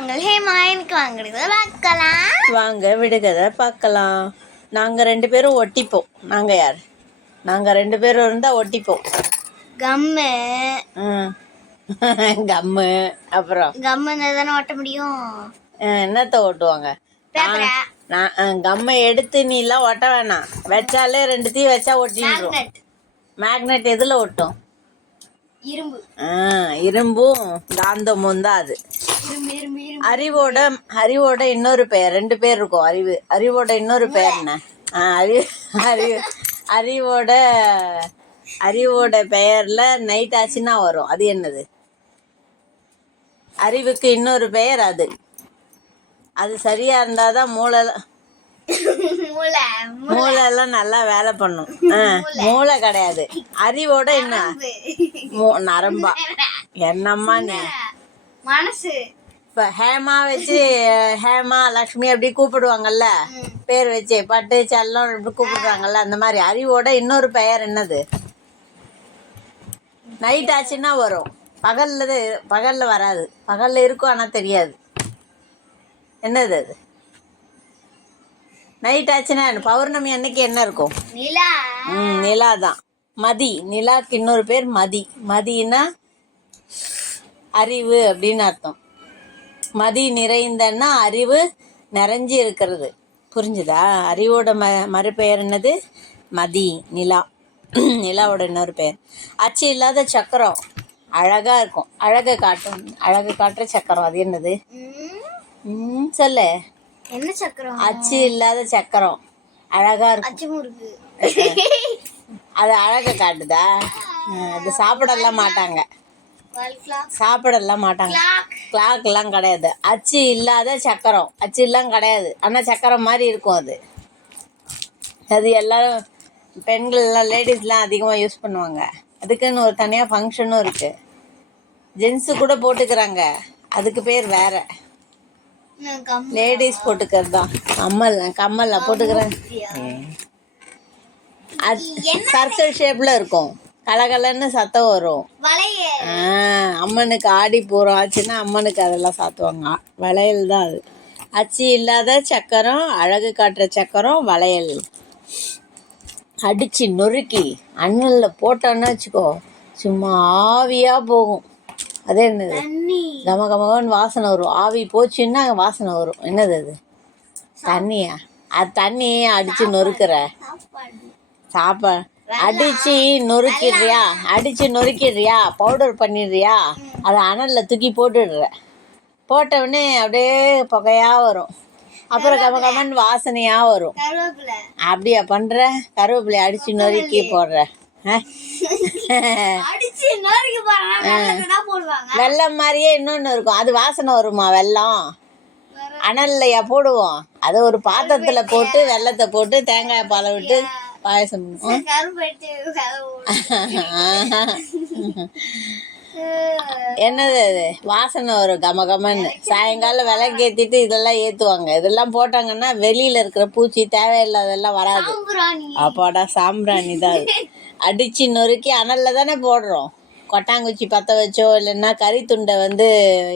நாங்கள் ஹேமா எனக்கு வாங்குறத பார்க்கலாம். வாங்க விடுகதை பார்க்கலாம். நாங்கள் 2 பேரும் ஒட்டிப்போம். நாங்கள் யார்? நாங்கள் 2 பேரும் இருந்தால் ஒட்டிப்போம். கம்மு கம்மு. அப்புறம் கம்மு தானே ஒட்ட முடியும். என்னத்த ஓட்டுவாங்க? நான் கம்மை எடுத்து நீலாம் ஒட்ட வேணாம். வச்சாலே 2த்தையும் வச்சா ஒட்டிடும். மேக்னெட் எதில் ஒட்டும்? இரும்பு. இரும்பும் காந்தமும் தான் அது. அறிவோட இன்னொரு பெயர். 2 பேர் இருக்கும். அறிவோட இன்னொரு பெயர் என்ன? அறிவோட பெயர்ல நைட் ஆச்சுன்னா வரும். அது என்னது? அறிவுக்கு இன்னொரு பெயர் அது. அது சரியா இருந்தாதான் மூளைலாம் நல்லா வேலை பண்ணும். மூளை கிடையாது. அறிவோட என்ன? நரம்பா. என்னம்மா நீ? மனசு. இப்ப ஹேமா வச்சு ஹேமா லக்ஷ்மி அப்படி கூப்பிடுவாங்கல்ல, பேர் வச்சு பட்டு செல்லம் இப்படி கூப்பிடுறாங்கல்ல, அந்த மாதிரி அறிவோட இன்னொரு பெயர் என்னது? நைட் ஆச்சுன்னா வரும். பகல்ல வராது. பகல்ல இருக்கும் ஆனா தெரியாது. என்னது அது? நைட் ஆச்சுன்னா பௌர்ணமி அன்னைக்கு என்ன இருக்கும்? நிலா தான். மதி. நிலாக்கு இன்னொரு பேர் மதி. மதினா அறிவு அப்படின்னு அர்த்தம். மதி நிறைந்தன்னா அறிவு நிறைஞ்சி இருக்கிறது. புரிஞ்சுதா? அறிவோட மறுபெயர் என்னது? மதி. நிலா. நிலாவோட இன்னொரு பெயர். அச்சு இல்லாத சக்கரம். அழகா இருக்கும். அழகை காட்டுற சக்கரம். அது என்னது? சொல்லு. என்ன சக்கரம்? அச்சு இல்லாத சக்கரம். அழகா இருக்கும். அது அழகை காட்டுதா? அது சாப்பிடலாம் மாட்டாங்க. கிளாக் எல்லாம் கிடையாது. அச்சு இல்லாத சக்கரம். அச்சு எல்லாம் கிடையாது. ஆனா சக்கரம் மாதிரி இருக்கும் அது. அது எல்லாரும் பெண்கள் எல்லாம் லேடிஸ்லாம் அதிகமா யூஸ் பண்ணுவாங்க. அதுக்குன்னு ஒரு தனியா ஃபங்க்ஷனும் இருக்கு. ஜென்ஸு கூட போட்டுக்கிறாங்க. அதுக்கு பேர் வேற. லேடிஸ் போட்டுக்கிறது தான். கம்மல்ல போட்டுக்கிறேன். சர்க்கிள் ஷேப்ல இருக்கும். கலகலன்னு சத்தம் வரும். அம்மனுக்கு ஆடி பூரம் ஆச்சுன்னா அம்மனுக்கு அதெல்லாம் சாத்துவாங்க. வளையல் தான் அது. அச்சு இல்லாத சக்கரம். அழகு காட்டுற சக்கரம். வளையல். அடிச்சு நொறுக்கி அண்ணல்ல போட்டோன்னு வச்சுக்கோ, சும்மா ஆவியா போகும். அதே என்னது? கமகமகன்னு வாசனை வரும். ஆவி போச்சுன்னா வாசனை வரும். என்னது அது? தண்ணியா? அது தண்ணியே அடிச்சு நொறுக்கிற சாப்பாடு. அடிச்சு நொறுக்கிடுறியா? பவுடர் பண்ணிடுறியா? அதை அனல்ல தூக்கி போட்டுடுற. போட்டவுடனே அப்படியே புகையா வரும். அப்புறம் கமகமன்னு வாசனையா வரும். அப்படியா பண்ற? கருவேப்பிலையை அடிச்சு நொறுக்கி போடுற. வெள்ளம் மாதிரியே இன்னொன்னு இருக்கும். அது வாசனை வருமா? வெள்ளம் அனல்லையா போடுவோம். அதை ஒரு பாத்திரத்துல போட்டு வெள்ளத்தை போட்டு தேங்காய் பாலை விட்டு பாயசம். என்னது அது? வாசனை வரும் கமகமன்னு. சாயங்காலம் விளக்கு ஏத்திட்டு இதெல்லாம் ஏத்துவாங்க. இதெல்லாம் போட்டாங்கன்னா வெளியில இருக்கிற பூச்சி தேவையில்லாதெல்லாம் வராது. அப்பாடா, சாம்பிராணி தான் அது. அடிச்சு நொறுக்கி அனல்ல தானே போடுறோம். கொட்டாங்குச்சி பற்ற வச்சோ இல்லைன்னா கறி துண்டை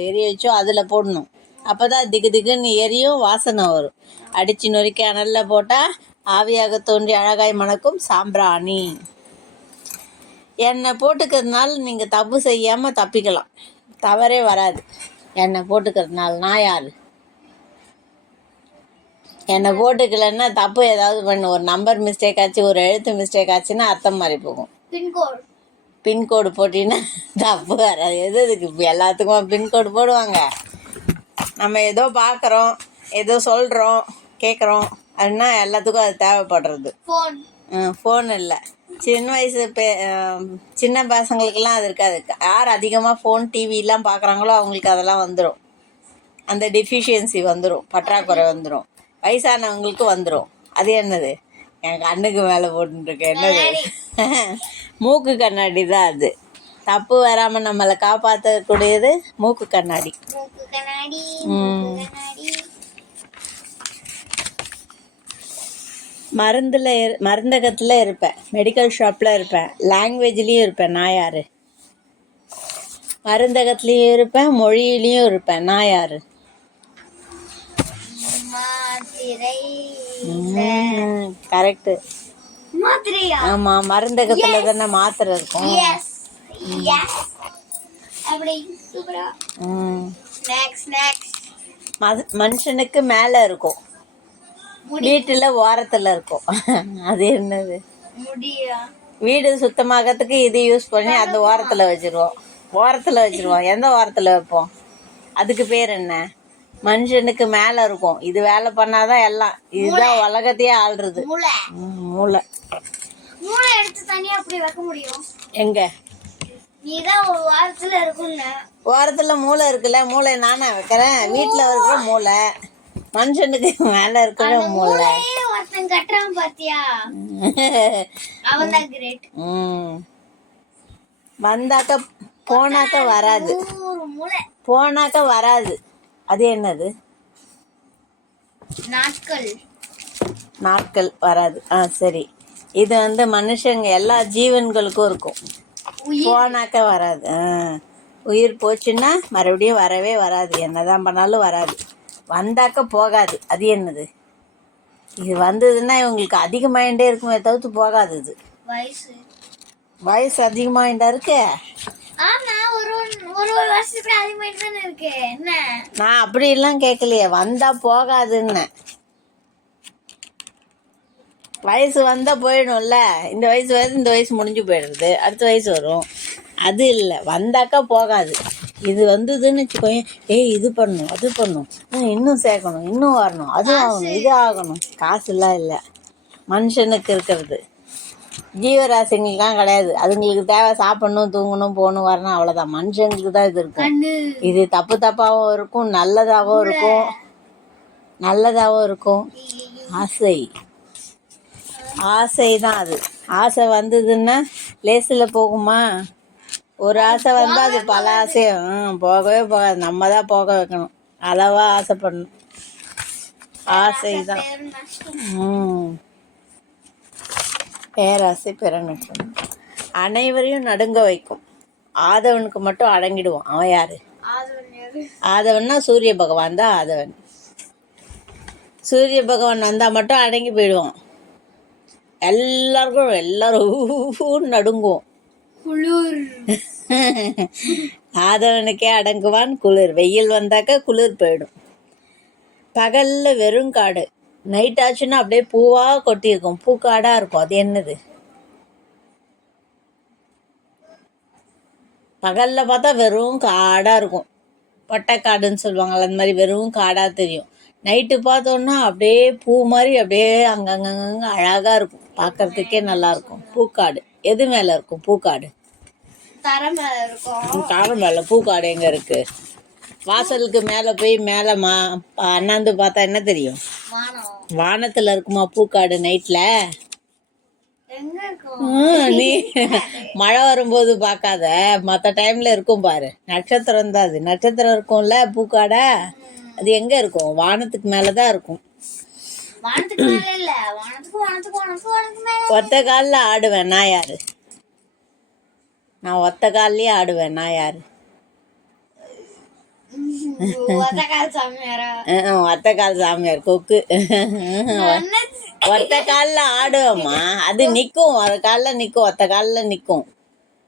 எரிய வச்சோ அதில் போடணும். அப்போதான் திக்கு திக்குன்னு எரியும், வாசனை வரும். அடிச்சு நொறுக்கி அனல்ல போட்டால் ஆவியாக தோன்றி அழகாய் மணக்கும் சாம்பிராணி. எண்ணெய் போட்டுக்கிறதுனால நீங்கள் தப்பு செய்யாமல் தப்பிக்கலாம். தவறே வராது எண்ணெய் போட்டுக்கிறதுனால. நான் யார்? எண்ணெய் போட்டுக்கலன்னா தப்பு ஏதாவது பண்ணு. ஒரு நம்பர் மிஸ்டேக் ஆச்சு, ஒரு எழுத்து மிஸ்டேக் ஆச்சுன்னா அர்த்தம் மாறி போகும். பின்கோடு போட்டின்னா தப்பு வராது. எதுக்கு எல்லாத்துக்கும் பின்கோடு போடுவாங்க? நம்ம ஏதோ பார்க்குறோம், ஏதோ சொல்கிறோம், கேட்குறோம், அதுனா எல்லாத்துக்கும் அது தேவைப்படுறது. ஃபோன் இல்லை. சின்ன பசங்களுக்கெல்லாம் அது இருக்காது. யார் அதிகமாக ஃபோன் டிவிலாம் பார்க்குறாங்களோ அவங்களுக்கு அதெல்லாம் வந்துடும். அந்த டெஃபிஷியன்சி வந்துடும், பற்றாக்குறை வந்துடும். வயசானவங்களுக்கு வந்துடும். அது என்னது? என் கண்ணுக்கு மேலே போட்டுருக்கு. என்னது? மூக்கு கண்ணாடி தான் அது. தப்பு வராமல் நம்மளை காப்பாற்றக்கூடியது மூக்கு கண்ணாடி. மருந்தகத்தில் இருப்பேன், மெடிக்கல் ஷாப்பில் இருப்பேன், லாங்குவேஜ்லேயும் இருப்பேன். நான் யார்? மருந்தகத்துலேயும் இருப்பேன், மொழியிலையும் இருப்பேன். நான் யார்? மாத்திரை கரெக்டு. மாத்திரையா? ஆமா, மருந்தகத்துல தானே மாத்திரை இருக்கும். Yes yes. அப்படி சூப்பரா. ம். Next next. மனுஷனுக்கு மேல இருக்கும், வீட்டுல ஓரத்துல இருக்கும். அது என்னது? முடியா? வீடு சுத்தமாகறதுக்கு இது யூஸ் பண்ணி அந்த ஓரத்துல வச்சிருவோம். ஓரத்துல வச்சிருவோம். எந்த ஓரத்துல வைப்போம்? அதுக்கு பேர் என்ன? மனுஷனுக்கு மேல இருக்கும். இது வேலை பண்ணாதான் எல்லாம். இதுதான் உலகத்தையே ஆள்றது. மூளை. மூளை. மூளை எடுத்து தனியா அப்படி வைக்க முடியும்? எங்க? நீதான் ஒரு வாரத்துல இருக்கும்ல. ஓரத்துல மூளை இருக்குல்ல, மூளை நானா வைக்கிறேன். வீட்டுல இருக்கிற மூளை, மனுஷனுக்கு மேல இருக்கிற மூளை. ஒருத்தன் கட்டுறான் பாத்தியா? அவன்தான் கிரேட். வந்தாக்க போனாக்க வராது. போனாக்க வராது. அது என்னது? நாட்கள். நாட்கள் வராது. சரி. இது மனுஷங்க எல்லா ஜீவன்களுக்கும் இருக்கும். போனாக்க வராது. உயிர் போச்சுன்னா மறுபடியும் வரவே வராது. என்னதான் பண்ணாலும் வராது. வந்தாக்க போகாது. அது என்னது? இது வந்ததுன்னா இவங்களுக்கு அதிகமாயிட்டே இருக்குமே தவிர்த்து போகாது. இது வயசு அதிகமாயிட்டா இருக்கு. நான் அப்படி எல்லாம் கேட்கலையே, வந்தா போகாதுன்னு. வயசு வந்தா போயிடும்ல. இந்த வயசு வருது, இந்த வயசு முடிஞ்சு போயிடுறது, அடுத்த வயசு வரும். அது இல்லை, வந்தாக்கா போகாது. இது வந்ததுன்னு வச்சுக்கோங்க, இது பண்ணணும், அது பண்ணணும், இன்னும் சேர்க்கணும், இன்னும் வரணும், அது ஆகணும், இது ஆகணும். காசுலாம் இல்லை மனுஷனுக்கு இருக்கிறது. ஜீவராசிங்களுக்கெல்லாம் கிடையாது. அதுங்களுக்கு தேவை சாப்பிடணும், தூங்கணும், போகணும், வரணும், அவ்வளோதான். மனுஷங்களுக்கு தான் இது இருக்கும். இது தப்பு தப்பாகவும் இருக்கும், நல்லதாகவும் இருக்கும். நல்லதாகவும் இருக்கும். ஆசை. ஆசை தான் அது. ஆசை வந்ததுன்னா லேசில் போகுமா? ஒரு ஆசை வந்தால் அது பல ஆசையும் போகவே போகாது. நம்ம தான் போக வைக்கணும். அளவா ஆசைப்படணும். ஆசை தான். பேராசை பெறநட்டம் அனைவரையும் நடுங்க வைக்கும். ஆதவனுக்கு மட்டும் அடங்கிடுவான். அவன் யாரு? ஆதவன்னா சூரிய பகவான் தான் ஆதவன். சூரிய பகவான் வந்தால் மட்டும் அடங்கி போயிடுவான். எல்லாரும் நடுங்குவோம். குளிர். ஆதவனுக்கே அடங்குவான் குளிர். வெயில் வந்தாக்க குளிர் போயிடும். பகல்ல வெறும் காடு, நைட் ஆச்சுன்னா அப்படியே பூவா கொட்டியிருக்கும், பூக்காடா இருக்கும். அது என்னது? பகல்ல பார்த்தா வெறும் காடா இருக்கும், பட்டைக்காடுன்னு சொல்லுவாங்கள்ல, அந்த மாதிரி வெறும் காடா தெரியும். நைட்டு பார்த்தோன்னா அப்படியே பூ மாதிரி அப்படியே அங்கங்க அழகா இருக்கும், பார்க்கறதுக்கே நல்லா இருக்கும். பூக்காடு எது மேல இருக்கும்? பூக்காடு தரை மேல இருக்கும். தரை மேல பூக்காடு எங்க இருக்கு? வாசலுக்கு மேல போய் மேல அண்ணாந்து பார்த்தா என்ன தெரியும்? வானத்துல இருக்குமா பூக்காடு நைட்ல? நீ மழை வரும்போது பார்க்காத, மற்ற டைம்ல இருக்கும் பாரு. நட்சத்திரம் தான் அது. நட்சத்திரம் இருக்கும்ல பூக்காட, அது எங்க இருக்கும்? வானத்துக்கு மேலதான் இருக்கும். ஒத்த காலில் ஆடுவேன் நான் யாரு? நான் ஒத்த கால்லயே ஆடுவேன் நான் யாரு? ஒத்த கால் சாமியார் கொக்கு. ஒத்த காலில் ஆடுவேம்மா. அது நிற்கும், ஒரு காலில் நிற்கும், ஒத்த காலில் நிற்கும்.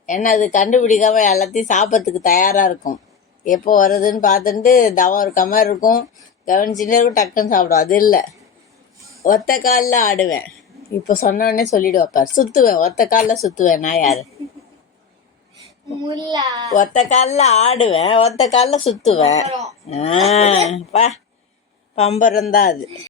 ஏன்னா அது கண்டுபிடிக்காம எல்லாத்தையும் சாப்பிட்றதுக்கு தயாராக இருக்கும். எப்போ வருதுன்னு பார்த்துட்டு தவம் இருக்க மாதிரி இருக்கும், கவனிச்சுட்டே இருக்கும், டக்குன்னு சாப்பிடும். அது இல்லை, ஒத்த காலில் ஆடுவேன். இப்போ சொன்னோடனே சொல்லிடுவாப்பார், சுற்றுவேன், ஒத்த காலில் சுற்றுவேன் நான் யாரு? ஒத்த காலில் ஆடுவேன், ஒத்த காலில் சுற்றுவேன். பம்பரம் தான் அது.